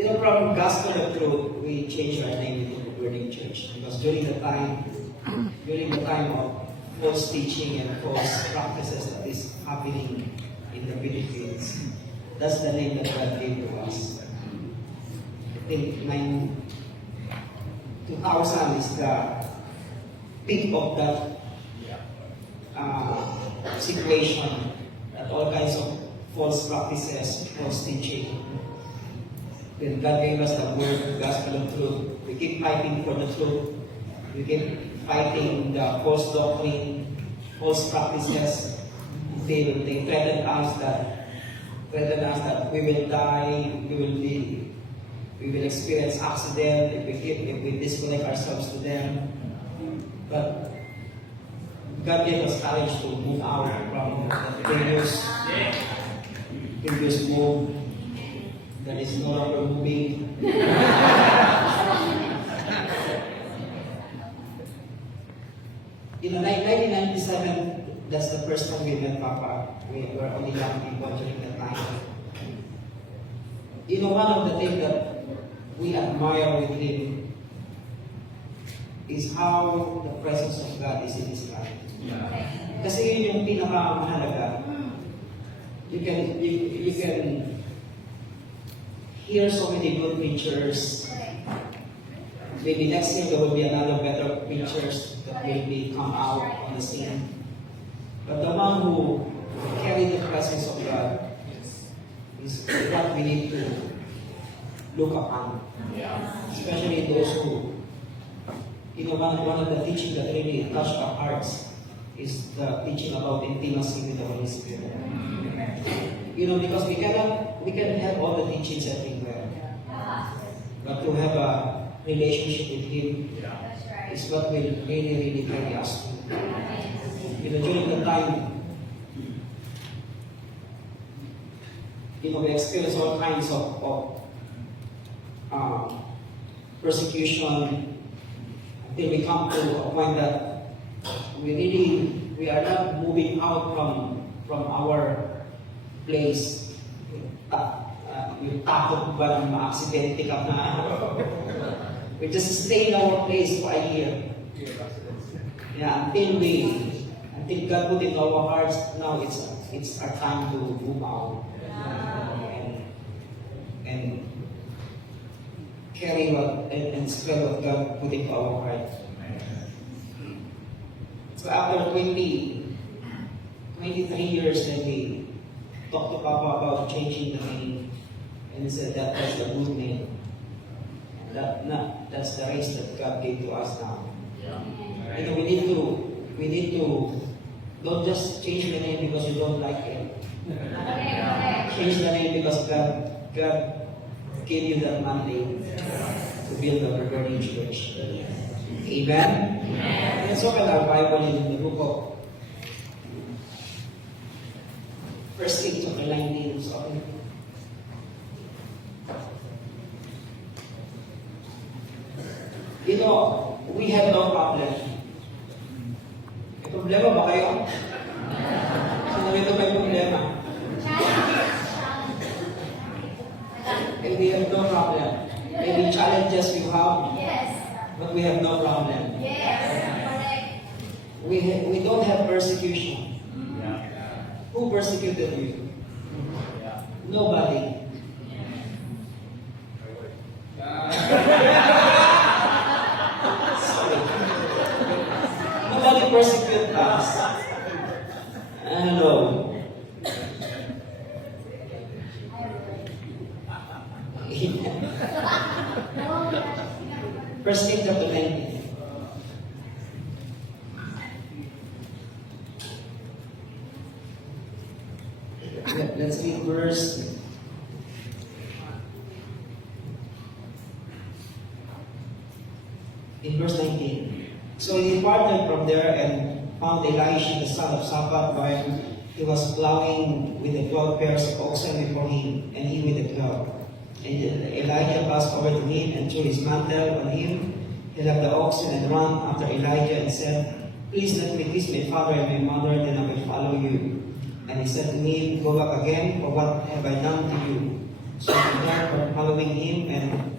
From Gospel of Truth, we changed our name to Burning Church because during the time of false teaching and false practices that is happening in the Philippines, that's the name that God gave to us. I think 2000 is the peak of that situation, that all kinds of false practices, false teaching. When God gave us the word, the gospel of truth, we keep fighting for the truth. We keep fighting the false doctrine, false practices, until they threaten us that we will die, we will experience accident if we disconnect ourselves to them. But God gave us courage to move out from the previous move that is no longer moving. In 1997, that's the first time we met Papa. We were only young people during that time. One of the things that we admire with him is how the presence of God is in his life. Kasi yun yung pinakamahalaga. You can hear so many good preachers. Maybe next year there will be another better preachers that will come out on the scene. But the one who carry the presence of God is what we need to look upon. Especially those who, one of the teaching that really touched our hearts is the teaching about intimacy with the Holy Spirit. Because we can have all the teachings everywhere, but to have a relationship with Him is what will really carry us through. During the time, we experience all kinds of persecution until we come to a point that we are not moving out from our place. Yung takot ba ng ma-aksidente ka na? We just stay in our place for a year. Until God put in our hearts, now it's our time to move out and carry and spread what God put into our heart. So after 23 years, then we talked to Papa about changing the name, and he said that's the good name. That's the race that God gave to us now. We need to don't just change the name because you don't like it. Change the name because God gave you that mandate to build a Burning Church. Amen? Let's open our Bible in the book of 1 Kings chapter 19. Sorry. We have no problem. May problema ba kayo? Sino rito may problema? And we have no problem. Maybe challenges you have, but we have no problem. We don't have persecution. Who persecuted you? Nobody. Nobody persecute us. No. First Kings chapter 19. Let's read verse. In verse 19. So he departed from there and found Elisha the son of Shaphat while he was plowing with the 12 pairs of oxen before him, and he with the 12. And Elijah passed over to him and threw his mantle on him. He left the oxen and ran after Elijah and said, "Please let me kiss my father and my mother, then I will follow you." And he said to him, "Go back again, for what have I done to you?" So they turned from following him and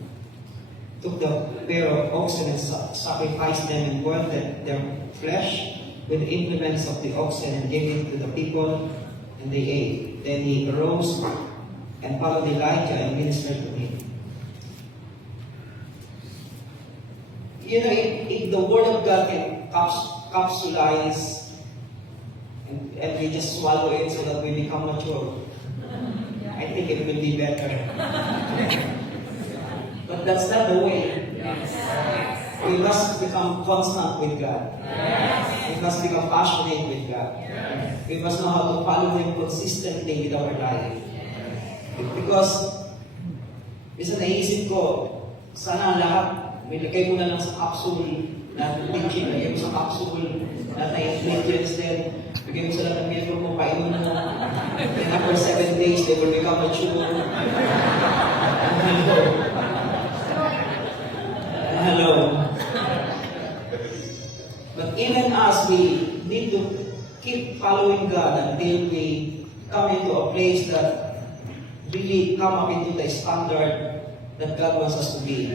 took the pair of oxen and sacrificed them and boiled their flesh with the implements of the oxen and gave it to the people, and they ate. Then he arose and followed Elijah and ministered to him. You know, if the Word of God can capsulize and we just swallow it so that we become mature, I think it will be better. But that's not the way. We must become constant with God. We must become passionate with God. We must know how to follow Him consistently with our life. Because, isa naisip ko, sana lahat, may lagay mo na lang sa capsule na teaching, lagay mo sa capsule na ingredients din, lagay mo sa lahat ng milk mo, painom mo. And after 7 days, they will become mature. Hello. But even as we need to keep following God until we come into a place that really come up into the standard that God wants us to be.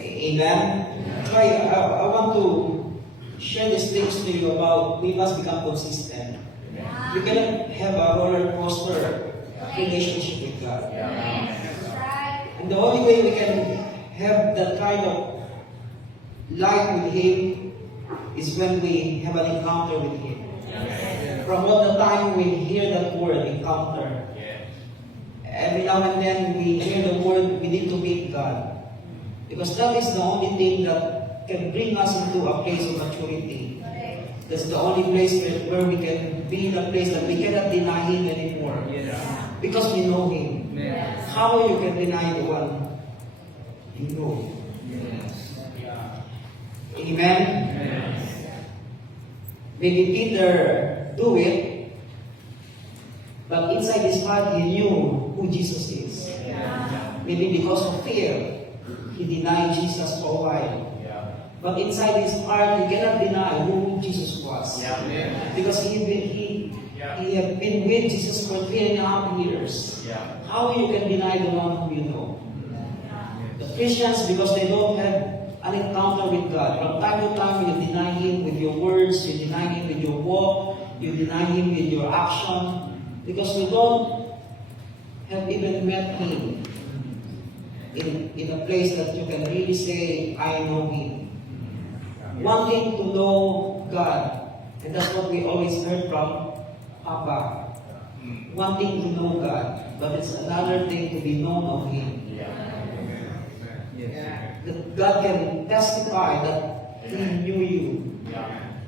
Amen? So I want to share these things to you about we must become consistent. You cannot have a roller coaster relationship with God. And the only way we can have that kind of life with Him is when we have an encounter with Him. From all the time we hear that word, encounter. Every now and then we hear the word, we need to meet God. Because that is the only thing that can bring us into a place of maturity. That's the only place where we can be in a place that we cannot deny Him anymore. Because we know Him. How you can deny the one you know? Amen? Maybe Peter do it, but inside his heart he knew who Jesus is. Maybe because of fear, he denied Jesus for a while. But inside his heart, he cannot deny who Jesus was. Because he had been with Jesus for 3.5 years. How you can deny the one who you know? The Christians, because they don't have an encounter with God. From time to time, you deny Him with your words, you deny Him with your walk, you deny Him with your action, because we don't have even met Him in a place that you can really say, I know Him. Wanting to know God, and that's what we always heard from Papa. Wanting to know God, but it's another thing to be known of Him. That God can testify that He knew you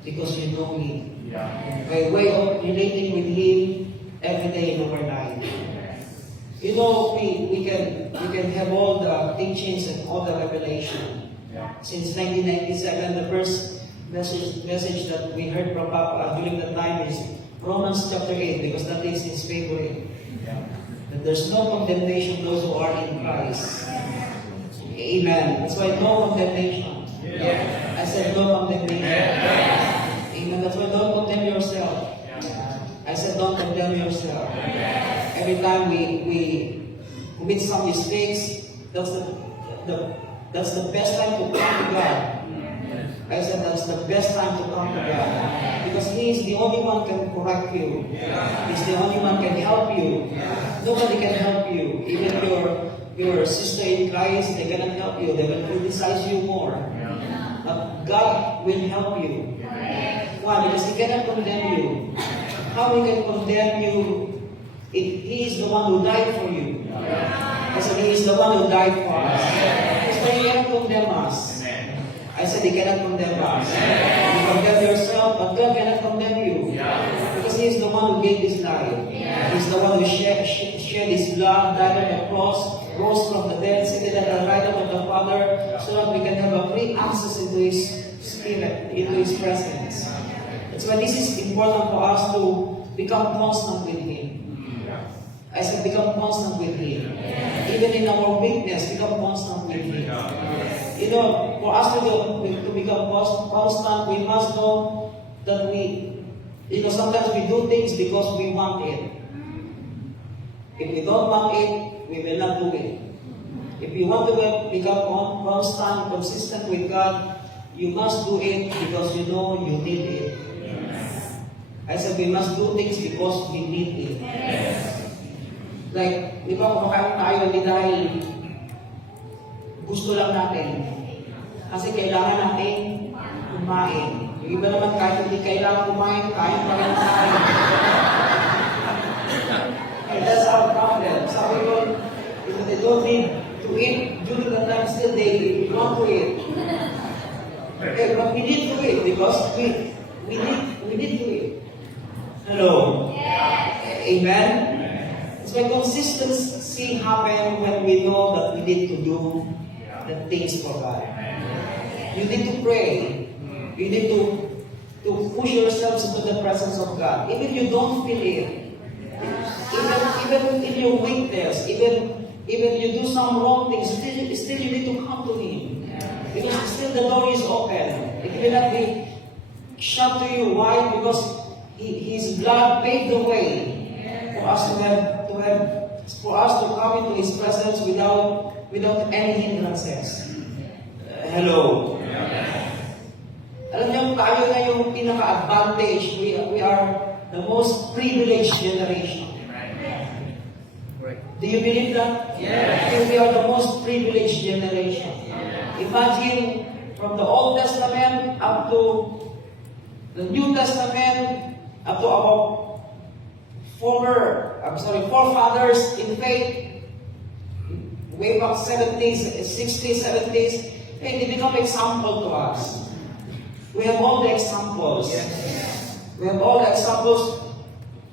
because you know Him. By way of relating with Him every day in our life. You know, we can have all the teachings and all the revelation. Since 1997, the first message that we heard from Papa during that time is Romans chapter 8, because that is his favorite. That there's no condemnation those who are in Christ. Amen. That's why no condemnation. I said no condemnation. Amen. That's why don't condemn yourself. I said don't condemn yourself. Every time we commit some mistakes, that's the best time to come to God. I said that's the best time to come to God. Because He is the only one can correct you. He's the only one can help you. Nobody can help you. Even your sister in Christ, they cannot help you. They will criticize you more. But God will help you. Why? Because He cannot condemn you. How He can condemn you if He is the one who died for you? I said He is the one who died for us. So He cannot condemn us. I said He cannot condemn us. You condemn yourself, but God cannot condemn you. Because He is the one who gave His life. He is the one who shed His blood, died on the cross, rose from the dead, seated at the right hand of the Father, so that we can have a free access into His Spirit, into His presence. That's why this is important for us to become constant with Him. I said become constant with Him. Even in our weakness, become constant with Him. You know, for us to become constant, we must know that sometimes we do things because we want it. If we don't want it, we will not do it. If you want to become constant, consistent with God, you must do it because you know you need it. I said we must do things because we need it. Like, di ba kumakain tayo hindi dahil gusto lang natin. Kasi kailangan natin kumain. Yung iba naman kahit hindi kailangan kumain, kain pa rin tayo. And that's our problem. Sabi ko, if they don't need to eat during the time still they want to eat. Okay, but we need to eat because we need to eat. Hello? Yes. Amen? It's why consistency happen when we know that we need to do the things for God. You need to pray. You need to push yourselves into the presence of God. Even you don't feel it. Even in your weakness, even you do some wrong things, still you need to come to Him. Because still the door is open. It will not be shut to you. Why? Because His blood paved the way for us for us to come into His presence without any hindrances. Hello. Alam niyo, tayo na yung pinaka-advantage. We are the most privileged generation. Do you believe that? Yes. We are the most privileged generation. Imagine from the Old Testament up to the New Testament, up to our forefathers in faith, way back 70s, 60s, 70s, they become example to us. We have all the examples. Yes. We have all the examples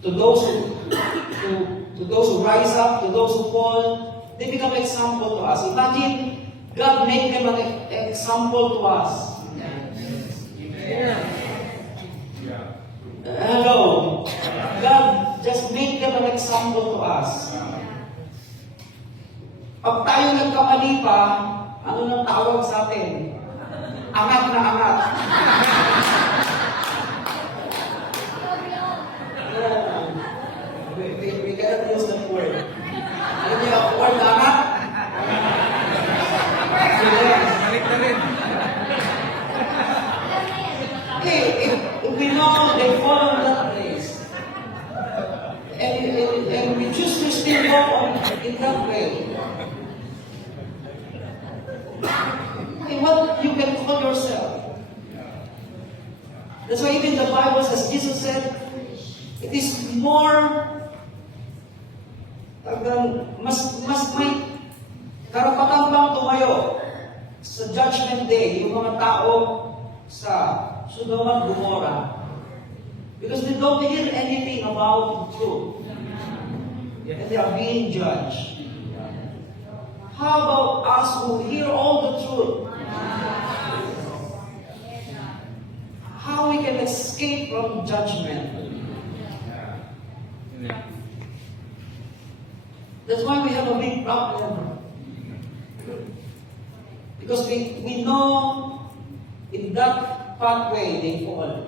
to those who rise up, to those who fall. They become example to us. Imagine God made them an example to us. Yeah. Hello. God just made them an example to us. Pag tayo nagkamali pa, ano nang tawag sa atin? Angat na angat. We cannot use that word. Ano niyo ang word na angat? Hey, if we know they follow that place, and we choose to still go in that way, hey, what you can call yourself? That's why even the Bible says, Jesus said, it is more, mas may karapatan bang tumayo sa judgment day yung mga tao sa Sodom at Gomorrah, because they don't hear anything about the truth, and they are being judged. How about us who hear all the truth? How we can escape from judgment? That's why we have a big problem. Because we know in that pathway they fall.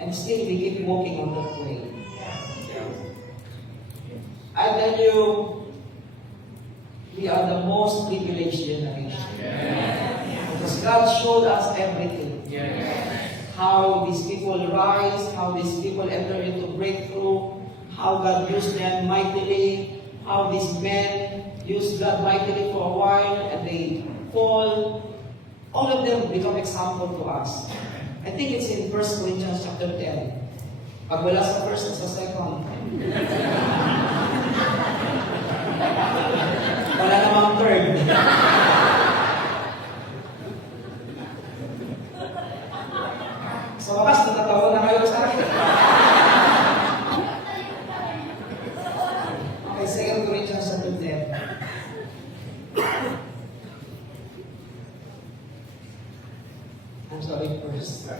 And still we keep walking on that way. I tell you, we are the most privileged generation. Because God showed us everything. How these people rise, how these people enter into breakthrough, how God used them mightily, how these men used God mightily for a while and they fall. All of them become example to us. I think it's in 1 Corinthians chapter 10. Pag wala sa first, sa second. Wala namang third. Sa wakas, natatawa na kayo sa akin. Okay, 2 Corinthians chapter 10. I'm sorry, first.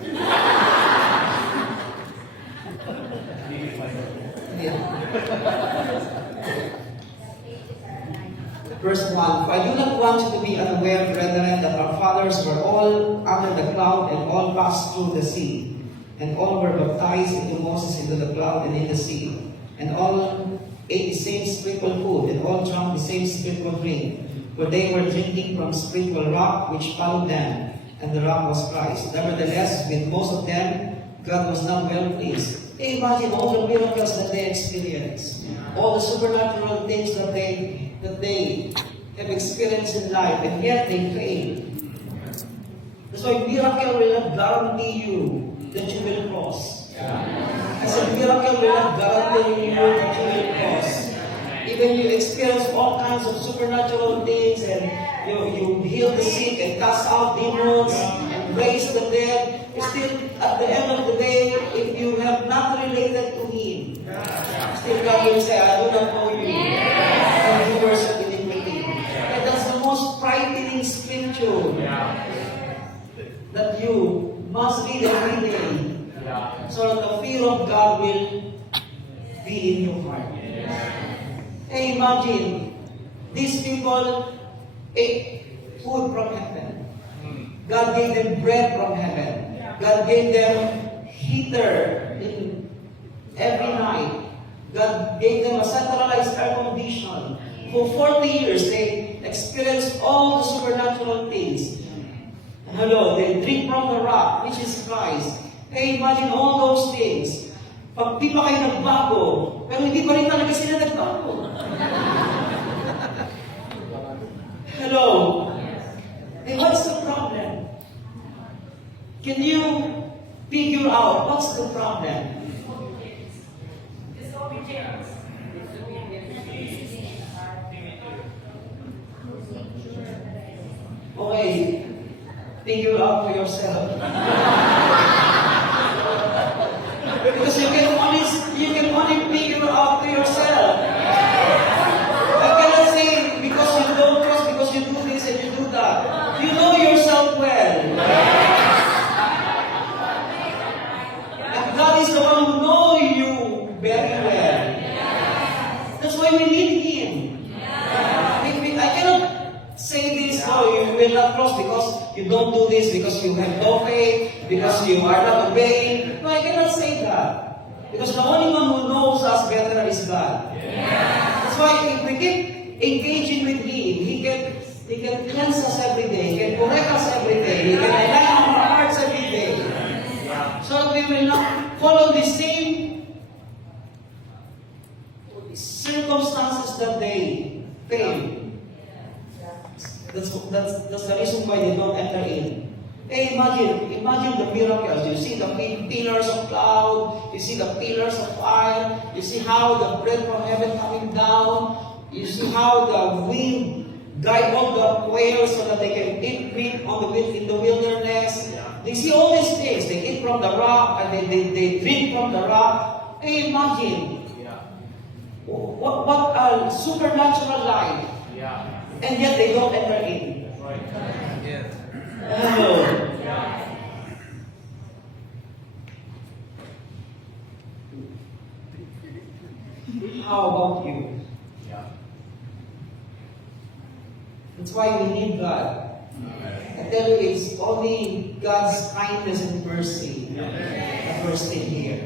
Verse 1, For I do not want you to be unaware, brethren, that our fathers were all under the cloud and all passed through the sea, and all were baptized into Moses into the cloud and in the sea, and all ate the same spiritual food, and all drank the same spiritual drink. For they were drinking from spiritual rock which followed them, and the rock was Christ. Nevertheless, with most of them, God was not well pleased. Imagine all the miracles that they experienced, all the supernatural things that they have experienced in life, and yet they failed. That's why miracle will not guarantee you that you will cross. I said miracle will not guarantee you that you will cross. Even you experience all kinds of supernatural things, and you heal the sick and cast out demons and raise the dead. Still, at the end of the day, if you have not related to Him, still God will say, I do not know you. And you worship iniquity. And that's the most frightening scripture that you must read every day. So that the fear of God will be in your heart. Hey, imagine, these people ate food from heaven. God gave them bread from heaven. God gave them heater in every night. God gave them a centralized air condition. For 40 years, they experienced all the supernatural things. Hello, they drink from the rock, which is Christ. Hey, imagine all those things. Pag di pa kayo nagbago, pero hindi pa rin talaga sila nagbago. Hello? Hey, what's the problem? Can you figure out what's the problem? Okay, figure out for yourself. Because you can only figure out for yourself. I cannot say because you don't trust, because you do this and you do that. You know yourself well. And God is the one who knows you very well. That's why we need Him. I cannot say this, no, you will not cross because you don't do this, because you have no faith, because you are not obeying. No, I cannot say that. Because the only one who knows us better is God. That's why if we keep engaging with Him, He can cleanse us every day, He can correct us every day, He can align our hearts every day. So that we will not follow the same circumstances that they failed. That's the reason why they don't enter in. Hey, imagine the miracles. You see the pillars of cloud, you see the pillars of fire, you see how the bread from heaven coming down, you see how the wind guide all the whales so that they can eat meat in the wilderness. They see all these things. They eat from the rock and they drink from the rock. Hey, imagine what a supernatural life. And yet they don't enter in. Hello. How about you? That's why we need God. I tell you, it's only God's kindness and mercy that we're still here.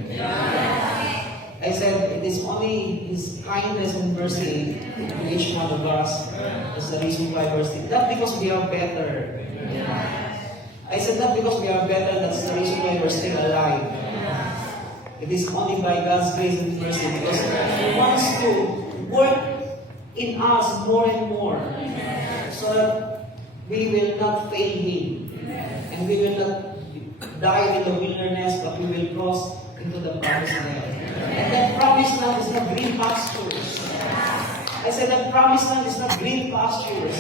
I said, it is only His kindness and mercy to each one of us. That's the reason why we're still. Not because we are better. I said not because we are better, that's the reason why we're still alive. It is only by God's grace and mercy, because He wants to work in us more and more, so that we will not fail Him, and we will not die in the wilderness, but we will cross into the promised land. And that promised land is not green pastures. I said that promised land is not green pastures.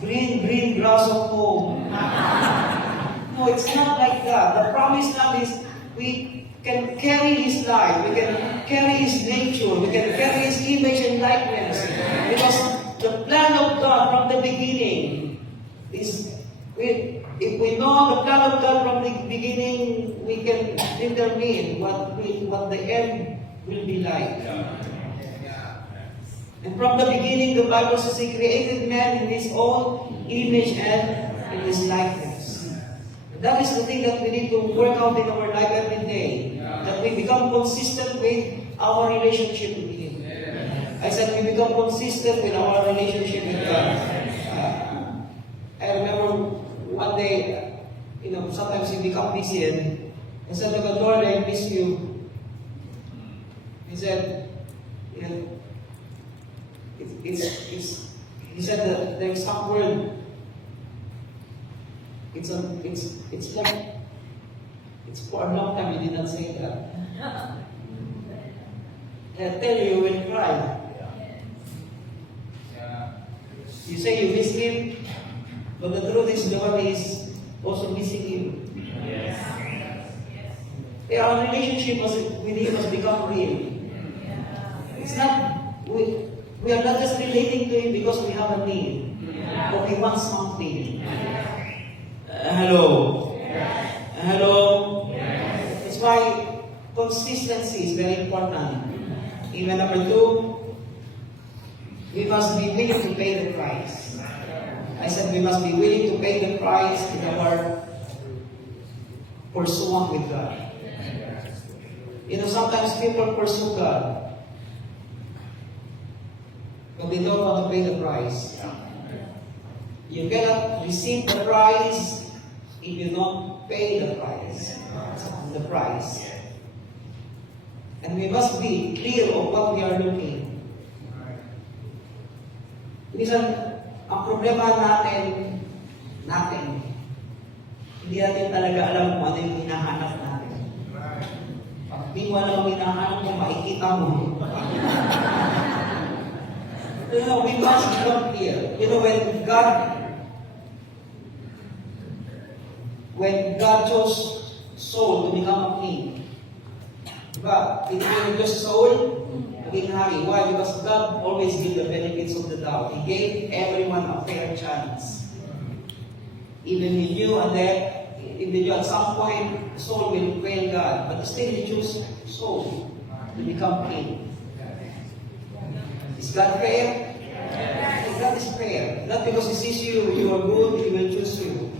Green grass of home. No, it's not like that. The promised land is we can carry His life, we can carry His nature, we can carry His image and likeness. Because the plan of God from the beginning is, if we know the plan of God from the beginning, we can determine what the end will be like. And from the beginning, the Bible says He created man in His own image and in His likeness. And that is the thing that we need to work out in our life every day. That we become consistent with our relationship with Him. I said we become consistent in our relationship with God. I remember one day, sometimes we become busy and I said to God, Lord, I miss you. He said, he said that there's some word. It's for a long time you did not say that. I tell you, you will cry. You say you miss him, but the truth is the one is also missing him. Our relationship with him has become real. It's not, we are not just relating to him because we have a need, but we want something. Hello? Hello? That's why consistency is very important. Even number 2, we must be willing to pay the price. I said we must be willing to pay the price in our pursuit with God. Sometimes people pursue God, but they don't want to pay the price. You cannot receive the prize if you don't pay the price. And we must be clear of what we are looking. Minsan, ang problema natin, hindi natin talaga alam kung ano yung hinahanap natin. Pag di mo alam ang hinahanap mo, makikita mo. We must become clear. When God chose Saul to become a king, diba? He introduced Saul naging hari. Why? Because God always gives the benefits of the doubt. He gave everyone a fair chance. Even he knew at some point Saul will fail God, but still he chose Saul to become king. Is God fair? God is fair. Not because he sees you are good, he will choose you.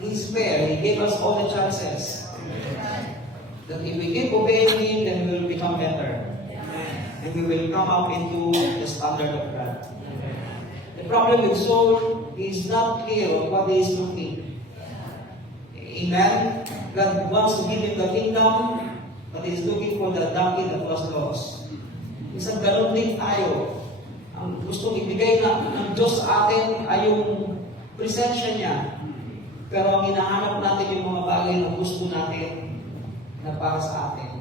He's fair. He gave us all the chances. That if we keep obeying him, then we will become better. And we will come up into the standard of God. The problem with Saul is not clear of what he is looking. Amen? God wants to give him the kingdom, but he is looking for the donkey that was lost. Isang ganun din tayo. Ang gustong ibigay ng Diyos sa atin ay yung presensya niya. Pero ang hinahanap natin yung mga bagay na gusto natin na para sa atin.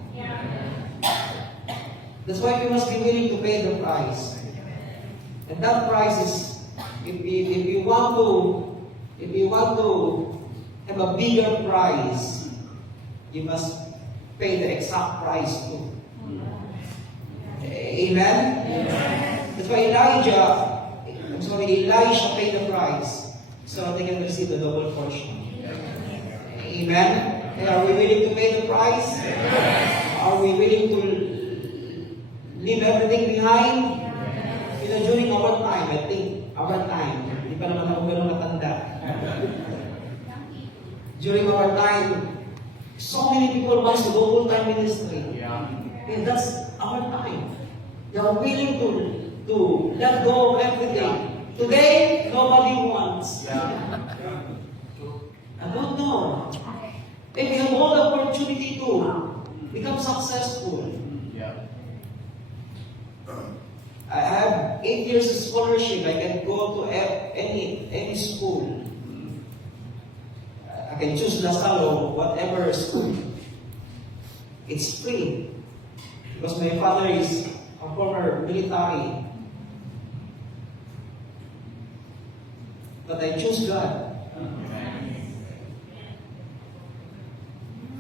That's why we must be willing to pay the price. And that price is, if you want to have a bigger price, you must pay the exact price too. Amen? That's why Elisha paid the price so they can receive the double portion. Amen? Are we willing to pay the price? Are we willing to leave everything behind? During our time, hindi pa naman ako ganun matanda. During our time, so many people want to go full-time ministry. And that's our time. They are willing to let go of everything. Today, nobody wants. I don't know. If we have all the opportunity to become successful. I have 8 years of scholarship. I can go to any school. I can choose LaSalle or whatever school. It's free. Because my father is a former military. But I choose God.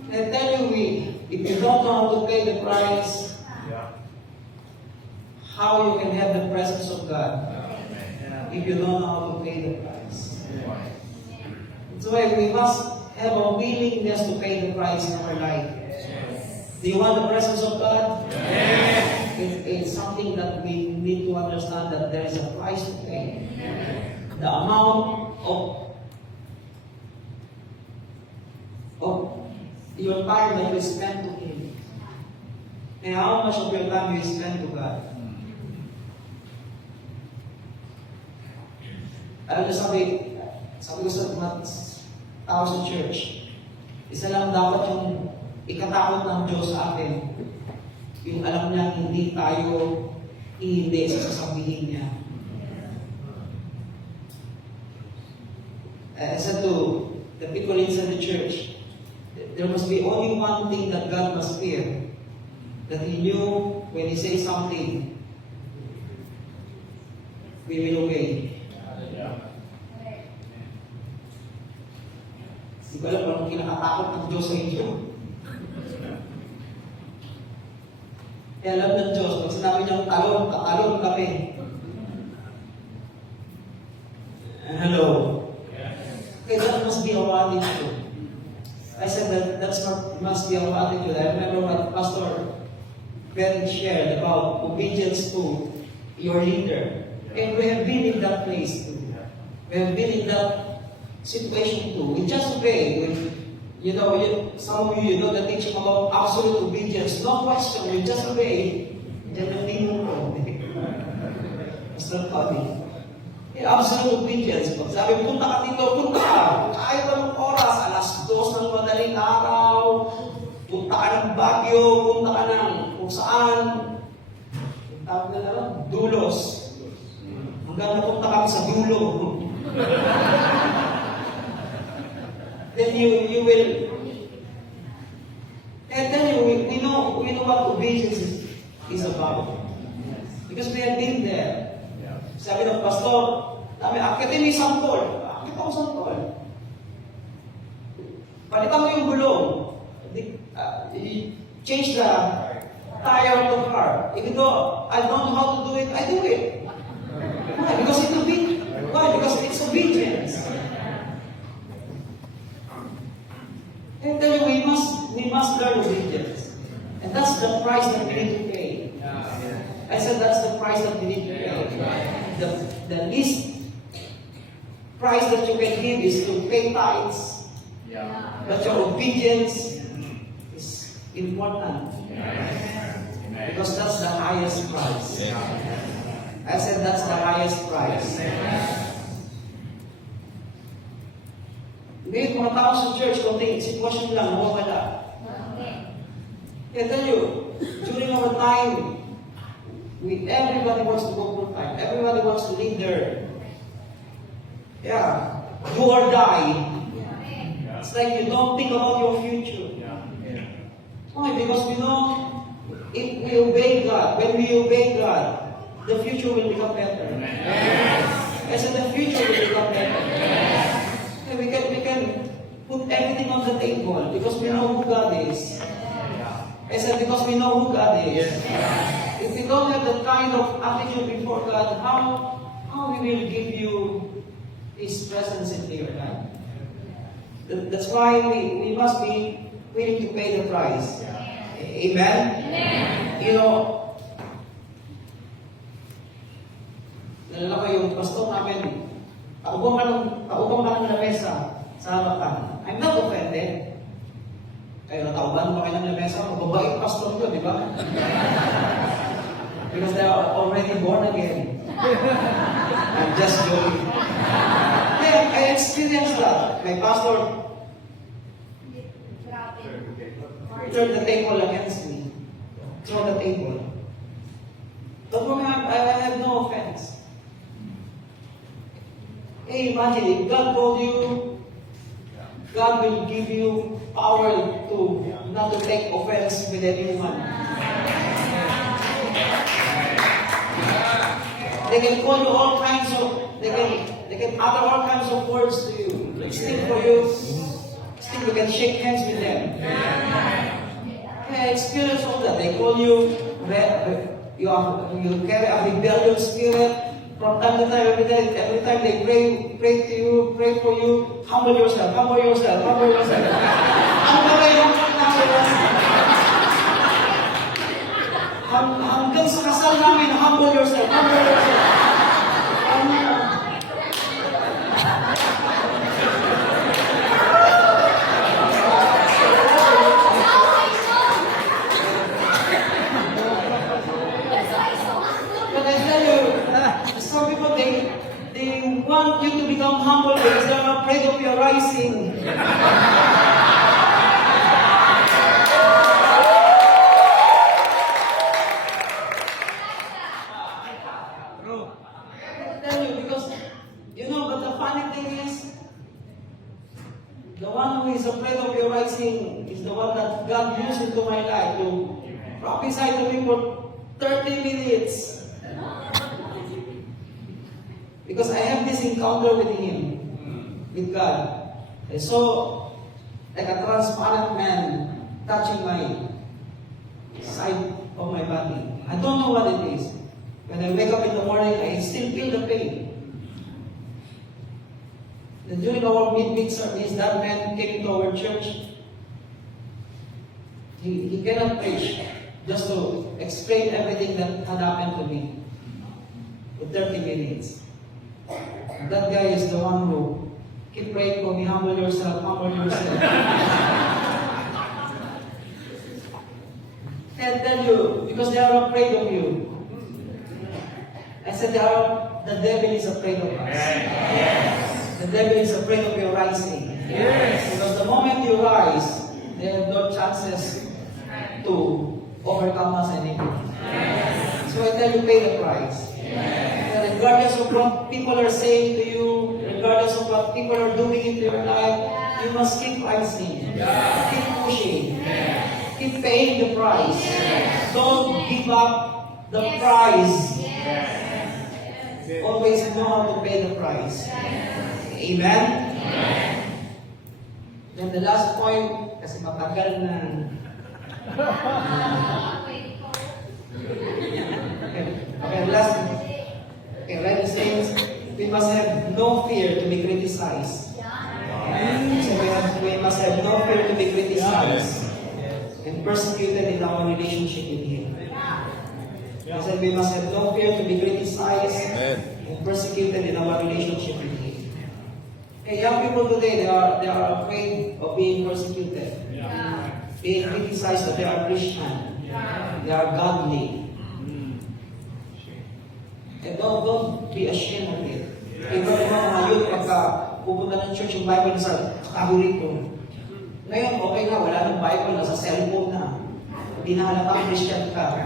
I tell you, if you don't know how to pay the price, how you can have the presence of God if you don't know how to pay the price. That's why we must have a willingness to pay the price in our life. Do you want the presence of God? It's something that we need to understand that there is a price to pay. The amount of your time that you spend to Him, and how much of your time you spend to God. Alam niyo, sabi ko sa mga tao sa church, isa lang dapat yung ikatakot ng Diyos sa atin. Yung alam niya, hindi tayo hindi sa sasabihin niya. I said to the people inside the church, there must be only one thing that God must fear. That He knew when He says something, we will obey. Di ba alam kung anong kinakatakot ng Diyos sa inyo? Kaya alam ng Diyos, pag sinabi niyang talon, tatalon kami. Hello? Okay, that must be our attitude. I said that must be our attitude. I remember what Pastor Ben shared about obedience to your leader. And we have been in that place too. We have been in that situation too. We just obey. Some of you know the teaching about absolute obedience. No question, we just obey. Diyan ang tingin ko. Pastor Cody. Absolute obedience. Pag sabi, punta ka dito, punta ka. Kahit anong oras, alas 2 ng madaling araw, punta ka ng Baguio, punta ka ng kung saan. Tawag na lang, dulos. Hanggang napunta kami sa dulo. Then you will. And then we know what obedience is about. Because we have been there. Sabi ng pastor, akitin mo yung sampol. Akit ako sampol. Palitan mo yung gulong. Change the tire of the car. Even though I don't know how to do it, I do it. Why? Because it's obedience. Why? Because it's obedience. And then we must learn obedience. And that's the price that we need to pay. I said that's the price that we need to pay. The least price that you can give is to pay tithes. But your obedience is important. Because that's the highest price. I said that's the highest price. Ngayon, mga tao sa church, konting sitwasyon lang, mawawala. I tell you, during our time, everybody wants to go full time. Everybody wants to lead their, do or die. It's like you don't think about your future. Why? Because we know if we obey God, when we obey God, the future will become better. I said the future will become better. We can put everything on the table because we know who God is. I said because we know who God is. If we don't have that kind of attitude before God, how He will give you His presence into your life? That's why we must be willing to pay the price. Amen? You know, nalala ko yung pastor namin, taubang ka ng lamesa sa harapan. I'm not offended. Kayo natauban mo kayo ng lamesa, mababait pastor ko, di ba? Because they are already born again. I'm just joking. I experienced that. My pastor turned the table against me. Throw the table. But for me, I have no offense. Hey, imagine if God told you, God will give you power to not to take offense with anyone. They can call you all kinds of, they can utter all kinds of words to you. Still for you, still you can shake hands with them. I experience all that. They call you, you carry a rebellious spirit. From time to time, every time they pray to you, pray for you, humble yourself. Humble yourself. Hanggang sa kasal namin, humble yourself. But I tell you, some people, they want you to become humble because they are afraid of your rising. I tell you, because, but the funny thing is, the one who is afraid of your rising is the one that God used into my life to prophesy to me for 30 minutes. Because I have this encounter with Him, with God. I saw like a transparent man touching my side of my body. I don't know what it is. When I wake up in the morning, I still feel the pain. Then during our midweek service, that man came to our church. He cannot preach, just to explain everything that had happened to me for 30 minutes. That guy is the one who keep praying for me, humble yourself, humble yourself. And tell you, because they are afraid of you. I said the devil is afraid of us. Yes. The devil is afraid of your rising. Yes. Because the moment you rise, they have no chances to overcome us anymore. Yes. So I tell you, pay the price. Yes. Regardless of what people are saying to you, regardless of what people are doing into your life, you must keep rising. Yes. Keep pushing. Yes. Keep paying the price. Yes. Don't give up the price. Yes. Always know how to pay the price. Amen? Amen. Then the last point, kasi matagal na. Okay, last. Okay, right things. We must have no fear to be criticized. So we must have no fear to be criticized and persecuted in our relationship with Him. He said we must have no fear to be criticized and persecuted in our relationship with Him. Okay, young people today, they are afraid of being persecuted, being criticized that they are Christian, they are godly. And don't be ashamed of it. Iba naman mga youth, pagka pupunta ng church yung Bible sa kahurito. Ngayon, okay na, wala ng Bible, nasa cellphone na. Hindi na halatang Christian ka.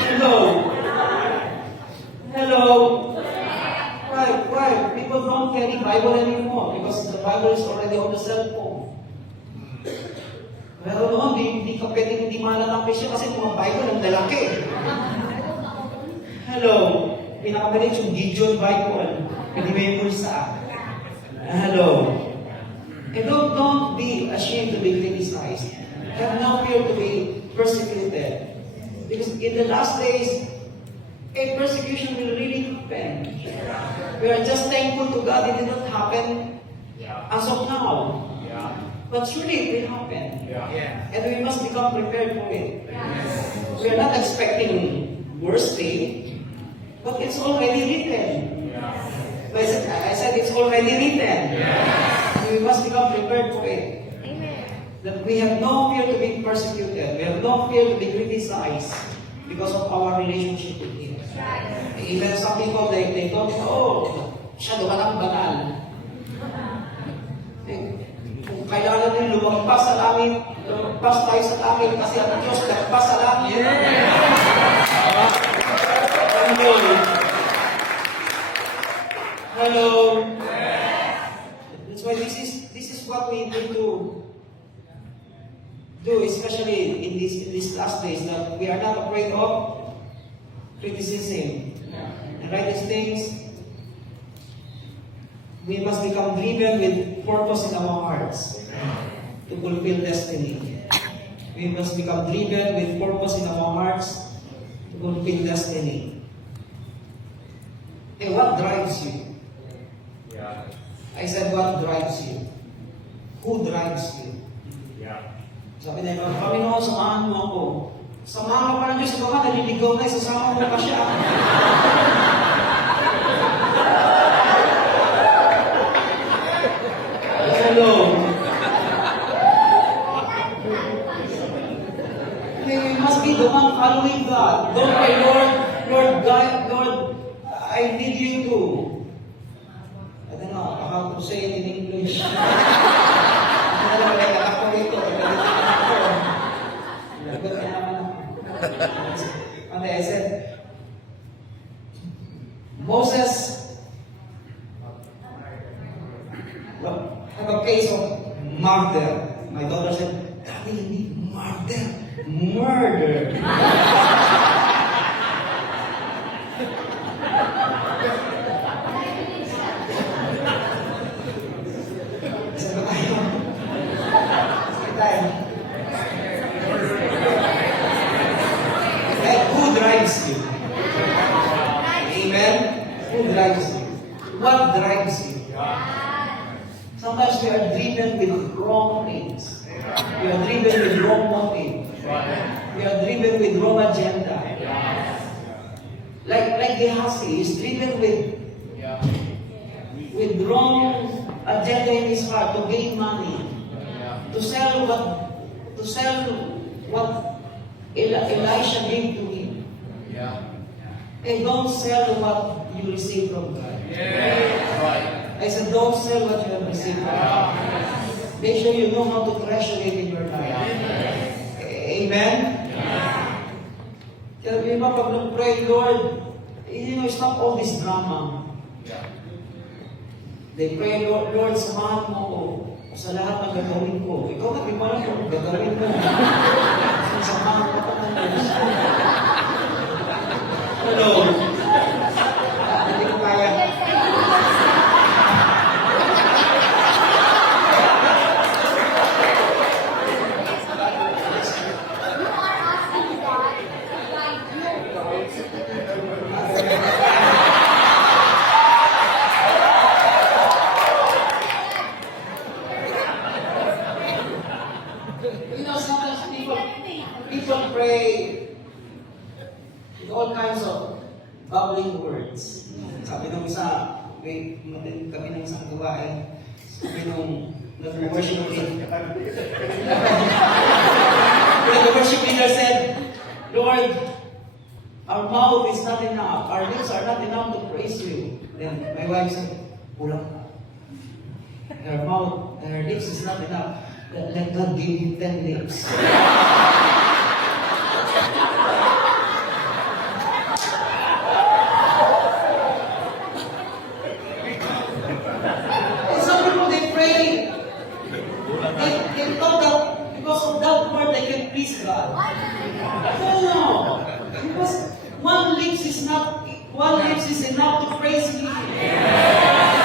Hello? Hello? Why? People don't carry Bible anymore because the Bible is already on the cellphone. Pero noon, hindi ka pwedeng hindi mahalatang Christian kasi mga Bible ang lalaki. Hello? Pinakamalit yung Gideon Bible. Pwede mo yung bulsa. Hello? And don't be ashamed to be criticized. Have no fear to be persecuted. Because in the last days, persecution will really happen. We are just thankful to God it did not happen as of now. But surely it will happen. And we must become prepared for it. We are not expecting worst day, but it's already written. I said it's already written. We must become prepared for it. That we have no fear to be persecuted. We have no fear to be criticized because of our relationship with Him. Even some people, they don't know, siya doon ang banal. Kung kailangan din lumagpas sa langit, lumagpas tayo sa langit kasi ang Diyos lagpas sa langit. Hello. Hello. That's why this is what we need to do, especially in these last days, that we are not afraid of criticism. And right these things, we must become driven with purpose in our hearts to fulfill destiny. We must become driven with purpose in our hearts to fulfill destiny. Hey, what drives you? I said, what drives you? Who drives you? Sabi na yun, Panginoon, samahan mo ako. Samahan mo pa ng Diyos, ito ka, naliligaw na, isasama mo pa siya. Hello. You must be the one following God. Don't pray, Lord God, Lord, I need you to Moses have a case of murder. My daughter said, Daddy, hindi murder. Murder. Sabi tayo. Sabi tayo. Who drives you? Amen? Who drives you? What drives you? Sometimes we are driven with wrong things. We are driven with wrong motive. We are driven with wrong agenda. Like Gehazi is driven with wrong agenda in his heart to gain money, to sell what Elisha gave to him. And don't sell what you receive from God. I said, don't sell what you have received from God. Make sure you know how to treasure it in your life. Amen? Kaya di ba, pag nag-pray, Lord, stop all this drama. They pray, Lord, samahan mo ko sa lahat ng gagawin ko. Ikaw na, di ba lang kung gagawin mo. Samahan ko pa ng Diyos. Hello? Hindi ko kaya. Sometimes people pray with all kinds of bubbling words. Sabi ng isa, kami ng isang gawain, sabi nung nag-worship leader, the worship leader said, Lord, our mouth is not enough, our lips are not enough to praise you. Then my wife said, kulang pa. Her mouth and her lips is not enough. Let God give you 10 lips. And some people, they pray. They thought that because of that word, they can please God. No. Because one lips is enough to praise Him.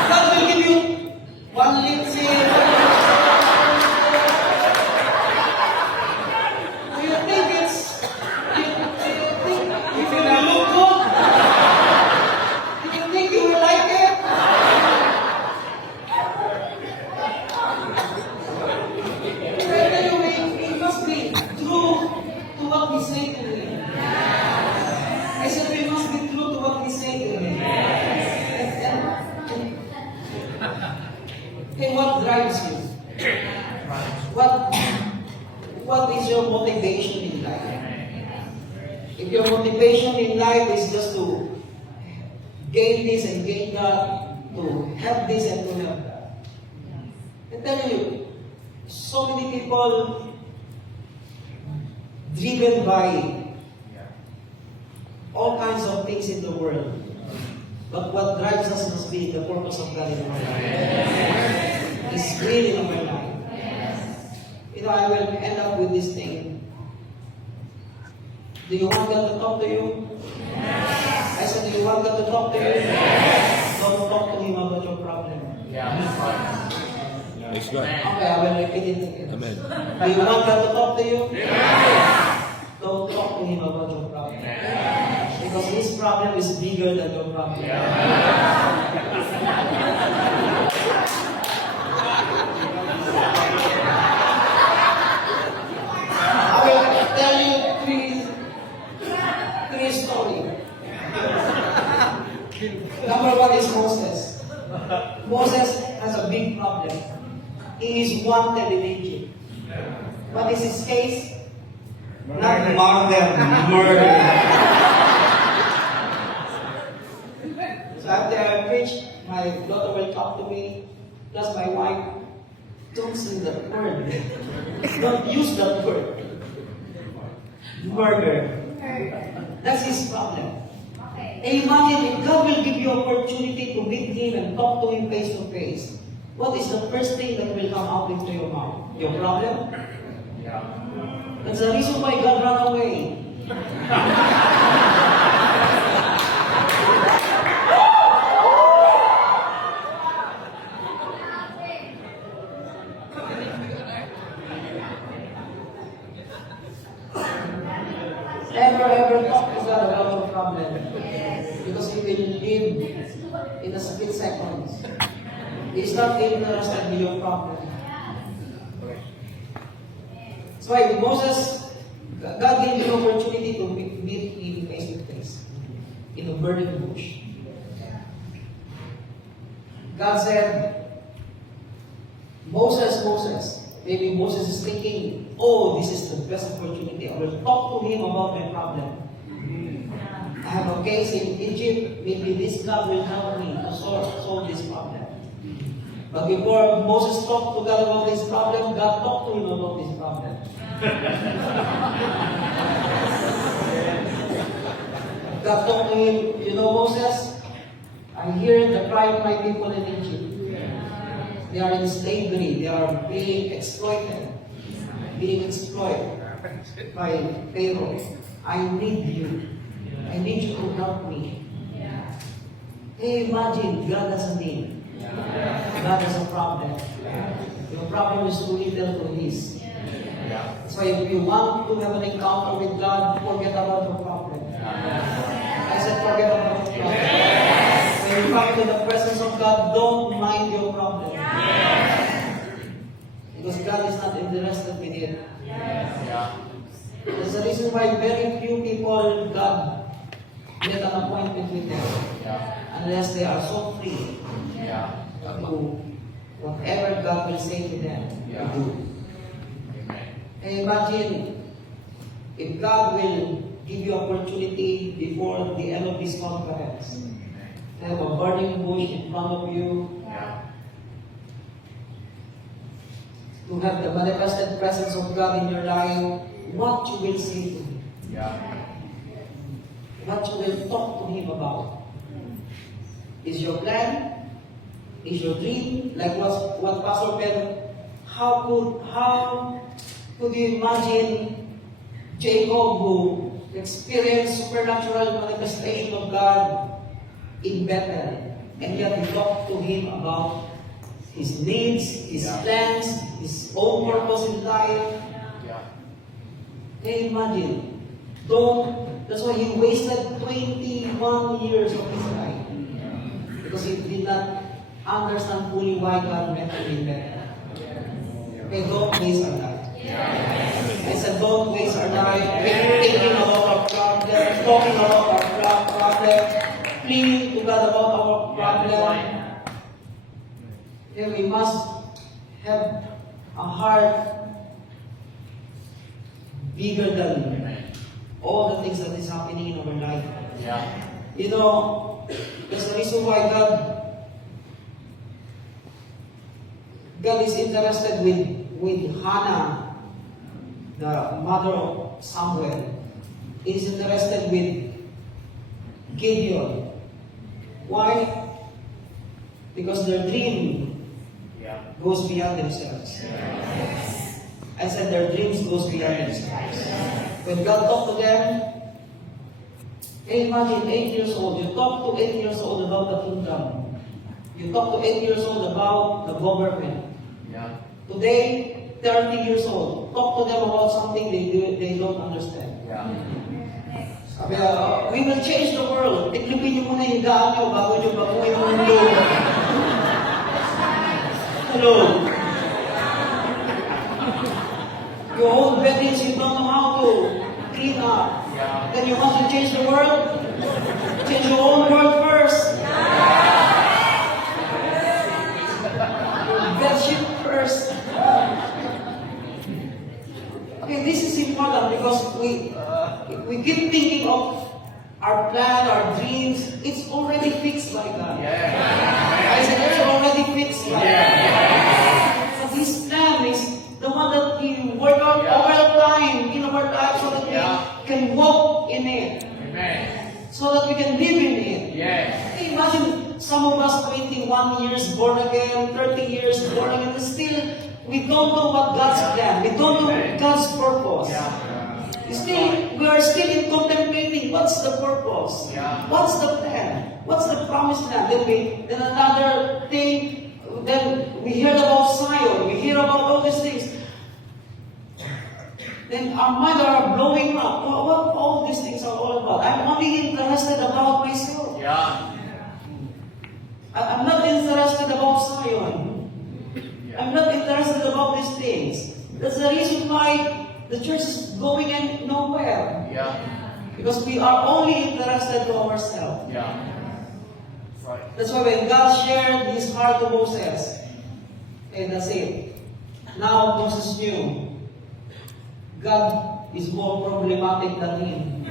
God will give you one lips here. Hey, what drives you? What is your motivation in life? If your motivation in life is just to gain this and gain that, to have this and to have that, I tell you, so many people driven by all kinds of things in the world. But what drives us must be the purpose of God in our life. His will in our life. I will end up with this thing. Do you want God to talk to you? Yes. I said, do you want God to talk to you? Yes. Don't talk to Him about your problem. Yes, God. Okay, I will repeat it again. Amen. Do you want God to talk to you? Yes. Don't talk to Him about your problem. Yes. Because His problem is bigger than your problem. I will tell you three stories. Number one is Moses. Moses has a big problem. He is wanted in Egypt. What is his case? Not murder. So after I preach, my daughter will talk to me, plus my wife. Don't say that word. Don't use that word. Murder. That's his problem. Imagine if God will give you opportunity to meet Him and talk to Him face to face. What is the first thing that will come out into your mouth? Your problem? Yeah. That's the reason why God ran away. Ever talk to God about your problem? Because He will live in a split seconds. He is not interested in your problem. That's why Moses, God gave him opportunity to meet him face to face in a burning bush. God said, Moses, Moses. Maybe Moses is thinking, oh, this is the best opportunity. I will talk to him about my problem. I have a case in Egypt. Maybe this God will help me to solve this problem. But before Moses talked to God about this problem, God talked to him about this problem. God talked to him, you know, Moses, I hear the cry of my people in Egypt. They are in slavery. They are being exploited. Being exploited by Pharaoh. I need you. I need you to help me. Hey, imagine, God has a need. God has a problem. Your problem is too little to His. So if you want to have an encounter with God, forget about your problem. I said forget about your problem. When you come to the presence of God, don't mind your problem. Because God is not interested in it. That's the reason why very few people, God get an appointment with them. Unless they are so free to do whatever God will say to them to do. And imagine if God will give you opportunity before the end of this conference to have a burning bush in front of you, to have the manifested presence of God in your life, what you will say to Him. What you will talk to Him about. Is your plan? Is your dream? Like what Pastor said, how could you imagine Jacob who experienced supernatural manifestation of God in Bethel, and yet he talked to Him about his needs, his plans, his own purpose in life? Hey, imagine. That's why he wasted 21 years of his life. Because he did not understand fully why God met him in Bethel. Okay, don't waste our life. I said, don't waste our life thinking about our problem, talking about our problem, pleading to God about our problem. Yeah, we must have a heart bigger than all the things that is happening in our life. You know, that's the reason why God is interested with Hannah, the mother of Samuel. He is interested with Gideon. Why? Because their dream goes beyond themselves. I said their dreams goes beyond themselves. When God talked to them, imagine 8 years old. You talk to 8 years old about the kingdom. You talk to 8 years old about the government. Today, 30 years old. Talk to them about something they don't understand. Sabi, we will change the world. Tiklipin nyo muna yung higaan nyo bago nyo baguhin yung mundo. Hello. Your own beddings you don't know how to clean up. Then you want to change the world? Change your own world first. That shit first. Okay, this is important because we keep thinking of our plan, our dreams. It's already fixed by God. I said it's already fixed by God. So His plan is the one that He worked out over time in our lives so that we can walk in it. So that we can live in Some of us 21 years born again, 30 years born again, and still we don't know what God's plan. We don't know God's purpose. We are still in contemplating what's the purpose, what's the plan, what's the promised land. Then another thing, then we hear about Zion, we hear about all these things. Then our minds are blowing up. What all these things are all about? I'm only interested about myself. I'm not interested about Zion. I'm not interested about these things. That's the reason why the church is going in nowhere. Because we are only interested to ourselves. Right. That's why when God shared His heart to Moses, and that's it. Now Moses knew God is more problematic than him.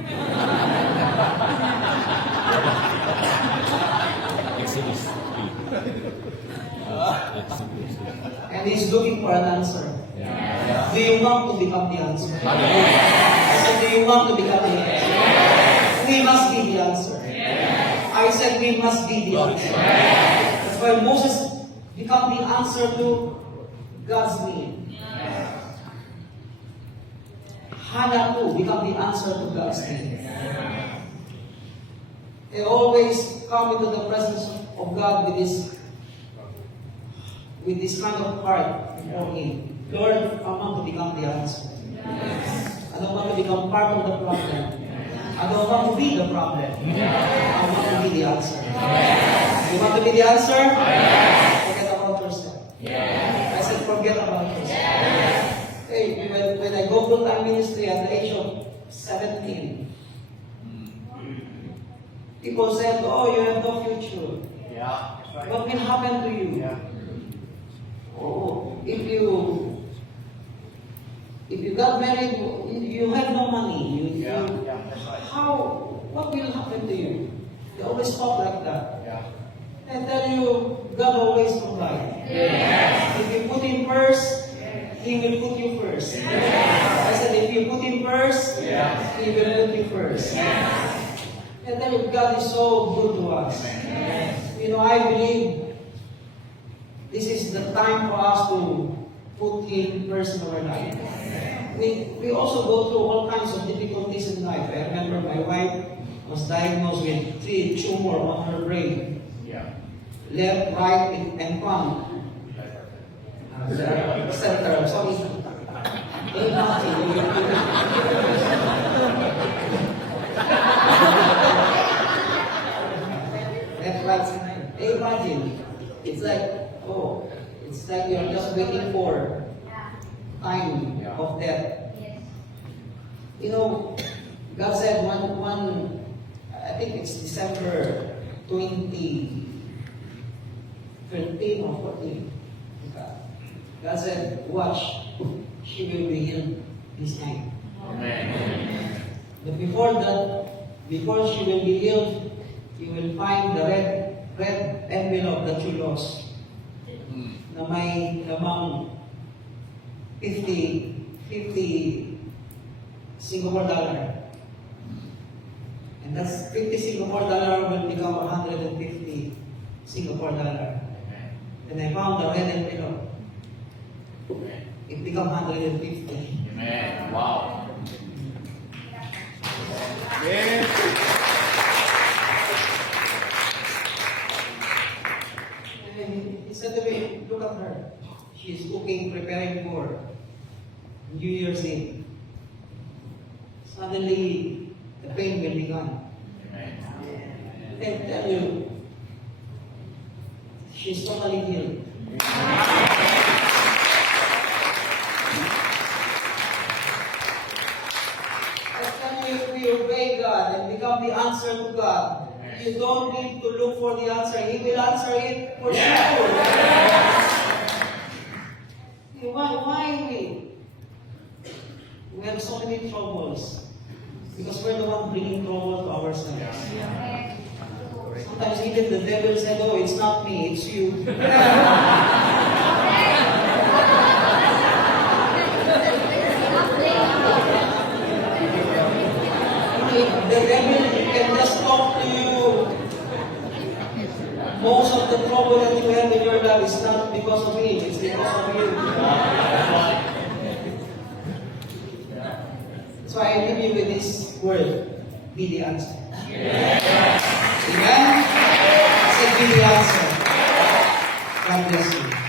Exodus 3. And he's looking for an answer. Do you want to become the answer? I said, do you want to become the answer? We must be the answer. I said, we must be the answer. That's why Moses became the answer to God's need. Hannah too become the answer to God's need. They always come into the presence of God with this kind of heart before Him. Lord, I want to become the answer. I don't want to become part of the problem. I don't want to be the problem. I want to be the answer. You want to be the answer? Forget about yourself. I said, forget about yourself. Hey, when I go full-time ministry at the age of 17, people said, oh, you have no future. What will happen to you? Oh, if you got married, you have no money. What will happen to you? They always talk like that. I tell you, God always provides. If you put Him first, He will put you first. I said, if you put Him first, He will put you first. And then God is so good to us. You know, I believe this is the time for us to put Him first in our life. We also go through all kinds of difficulties in life. I remember my wife was diagnosed with 3 tumors on her brain. Left, right, and front. Center, sorry. Left, right, center. Imagine. It's like you're just waiting for time of death. You know, God said I think it's December 13 or 14. God said, watch, she will be healed this night. But before she will be healed, you will find the red envelope that you lost. Na may lamang 50 Singapore dollar. And that's 50 Singapore dollar will become 150 Singapore dollar. And I found the red envelope. It became 150. Amen. Wow. And he said to me, look at her. She's cooking, preparing for New Year's Eve. Suddenly, the pain will be gone. I can tell you, she's totally healed. If we obey God and become the answer to God, you don't need to look for the answer. He will answer it for sure. Why we have so many troubles? Because we're the one bringing trouble to ourselves. Sometimes even the devil said, oh, it's not me, it's you. The devil can just talk to you most God is not because of me, it's because of you. So I leave you with this word, be the answer. Amen? Say, be the answer. God bless you.